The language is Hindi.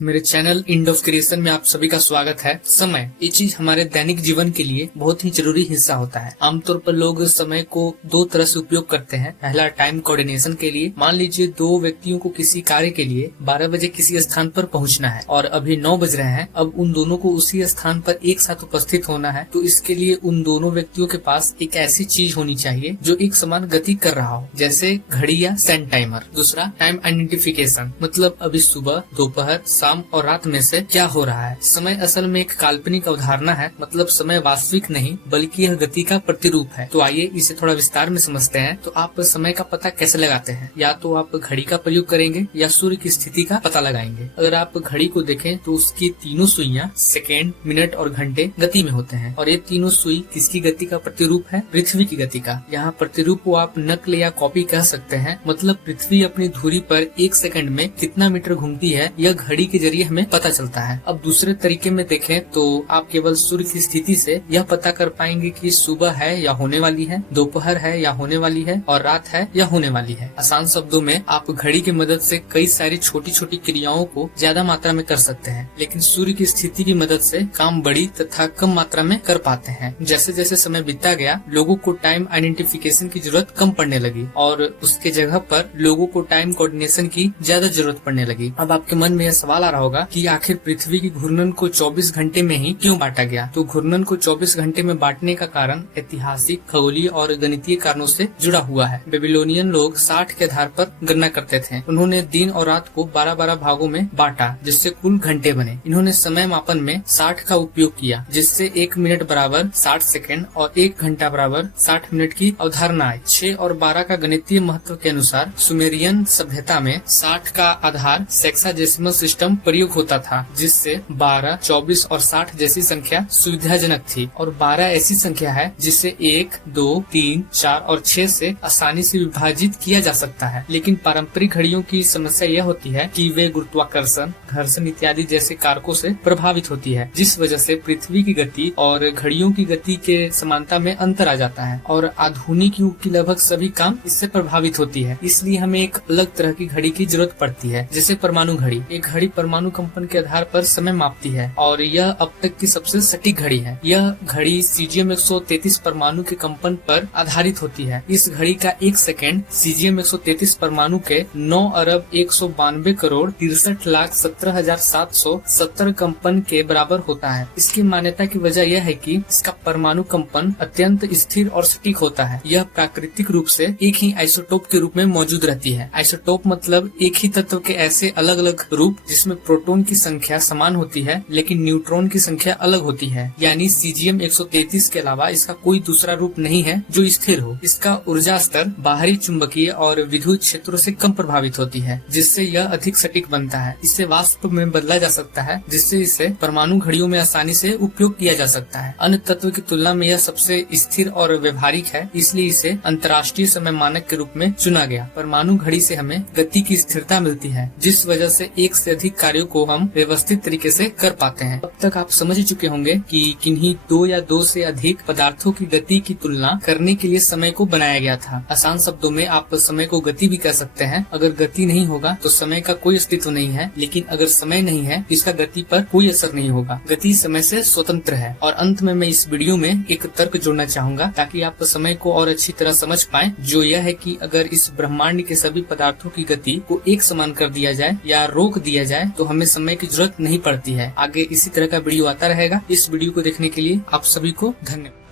मेरे चैनल इंड ऑफ क्रिएशन में आप सभी का स्वागत है। समय ये चीज हमारे दैनिक जीवन के लिए बहुत ही जरूरी हिस्सा होता है। आमतौर पर लोग समय को दो तरह से उपयोग करते हैं। पहला, टाइम कोऑर्डिनेशन के लिए। मान लीजिए दो व्यक्तियों को किसी कार्य के लिए 12 बजे किसी स्थान पर पहुंचना है और अभी 9 बज रहे हैं। अब उन दोनों को उसी स्थान पर एक साथ उपस्थित होना है, तो इसके लिए उन दोनों व्यक्तियों के पास एक ऐसी चीज होनी चाहिए जो एक समान गति कर रहा हो, जैसे घड़ी या सैंड टाइमर। दूसरा, टाइम आइडेंटिफिकेशन, मतलब अभी सुबह, दोपहर, शाम और रात में से क्या हो रहा है। समय असल में एक काल्पनिक अवधारणा है, मतलब समय वास्तविक नहीं बल्कि यह गति का प्रतिरूप है। तो आइए इसे थोड़ा विस्तार में समझते हैं। तो आप समय का पता कैसे लगाते हैं? या तो आप घड़ी का प्रयोग करेंगे या सूर्य की स्थिति का पता लगाएंगे। अगर आप घड़ी को देखें तो उसकी तीनों सुइयां सेकेंड, मिनट और घंटे गति में होते हैं, और ये तीनों सुई किसकी गति का प्रतिरूप है? पृथ्वी की गति का। यहाँ प्रतिरूप को आप नकल या कॉपी कह सकते हैं। मतलब पृथ्वी अपनी धुरी पर 1 सेकंड में कितना मीटर घूमती है, यह घड़ी के जरिए हमें पता चलता है। अब दूसरे तरीके में देखें तो आप केवल सूर्य की स्थिति से यह पता कर पाएंगे कि सुबह है या होने वाली है, दोपहर है या होने वाली है, और रात है या होने वाली है। आसान शब्दों में आप घड़ी की मदद से कई सारी छोटी छोटी क्रियाओं को ज्यादा मात्रा में कर सकते हैं, लेकिन सूर्य की स्थिति की मदद से काम बड़ी तथा कम मात्रा में कर पाते हैं। जैसे जैसे समय बीतता गया, लोगों को टाइम आइडेंटिफिकेशन की जरूरत कम पड़ने लगी और उसके जगह पर लोगों को टाइम कोऑर्डिनेशन की ज्यादा जरूरत पड़ने लगी। अब आपके मन में यह सवाल आ रहा होगा कि आखिर पृथ्वी की घूर्णन को 24 घंटे में ही क्यों बांटा गया? तो घूर्णन को 24 घंटे में बांटने का कारण ऐतिहासिक, खगोलीय और गणितीय कारणों से जुड़ा हुआ है। बेबीलोनियन लोग 60 के आधार पर गणना करते थे। उन्होंने दिन और रात को 12-12 भागों में बांटा, जिससे कुल घंटे बने। इन्होंने समय मापन में 60 का उपयोग किया, जिससे 1 मिनट बराबर 60 सेकंड और 1 घंटा बराबर 60 मिनट की अवधारणा आई। 6 और 12 का गणितीय महत्व के अनुसार सुमेरियन सभ्यता में 60 का आधार सेक्साडेसिमल सिस्टम प्रयोग होता था, जिससे 12, 24 और 60 जैसी संख्या सुविधाजनक थी, और 12 ऐसी संख्या है जिसे 1, 2, 3, 4 और 6 से आसानी से विभाजित किया जा सकता है। लेकिन पारंपरिक घड़ियों की समस्या यह होती है कि वे गुरुत्वाकर्षण, घर्षण इत्यादि जैसे कारकों से प्रभावित होती है, जिस वजह से पृथ्वी की गति और घड़ियों की गति के समानता में अंतर आ जाता है, और आधुनिक युग की लगभग सभी काम इससे प्रभावित होती है। इसलिए हमें एक अलग तरह की घड़ी की जरूरत पड़ती है, जैसे परमाणु घड़ी। एक घड़ी परमाणु कंपन के आधार पर समय मापती है, और यह अब तक की सबसे सटीक घड़ी है। यह घड़ी सीजियम 133 परमाणु के कंपन पर आधारित होती है। इस घड़ी का 1 सेकंड सीजियम 133 परमाणु के 9 अरब 192 करोड़ 63,17,770 कंपन के बराबर होता है। इसकी मान्यता की वजह यह है कि इसका परमाणु कंपन अत्यंत स्थिर और सटीक होता है। यह प्राकृतिक रूप से एक ही आइसोटोप के रूप में मौजूद रहती है। आइसोटोप मतलब एक ही तत्व के ऐसे अलग अलग रूप जिसमें प्रोटॉन की संख्या समान होती है लेकिन न्यूट्रॉन की संख्या अलग होती है। यानी सीजियम 133 के अलावा इसका कोई दूसरा रूप नहीं है जो स्थिर हो। इसका ऊर्जा स्तर बाहरी चुंबकीय और विद्युत क्षेत्रों से कम प्रभावित होती है, जिससे यह अधिक सटीक बनता है। इसे वाष्प में बदला जा सकता है, जिससे इसे परमाणु घड़ियों में आसानी से उपयोग किया जा सकता है। अन्य तत्व की तुलना में यह सबसे स्थिर और व्यवहारिक है, इसलिए इसे अंतर्राष्ट्रीय समय मानक के रूप में चुना गया। परमाणु घड़ी से हमें गति की स्थिरता मिलती है, जिस वजह से एक से अधिक कार्यों को हम व्यवस्थित तरीके से कर पाते हैं। अब तक आप समझ चुके होंगे कि किन्हीं 2 या 2 से अधिक पदार्थों की गति की तुलना करने के लिए समय को बनाया गया था। आसान शब्दों में आप समय को गति भी कह सकते हैं। अगर गति नहीं होगा तो समय का कोई अस्तित्व नहीं है, लेकिन अगर समय नहीं है तो इसका गति पर कोई असर नहीं होगा। गति समय से स्वतंत्र है। और अंत में मैं इस वीडियो में एक तर्क जोड़ना चाहूंगा ताकि आप समय को और अच्छी तरह समझ पाएं, जो यह है कि अगर इस ब्रह्मांड के सभी पदार्थों की गति को एक समान कर दिया जाए या रोक दिया जाए तो हमें समय की जरूरत नहीं पड़ती है। आगे इसी तरह का वीडियो आता रहेगा। इस वीडियो को देखने के लिए आप सभी को धन्यवाद।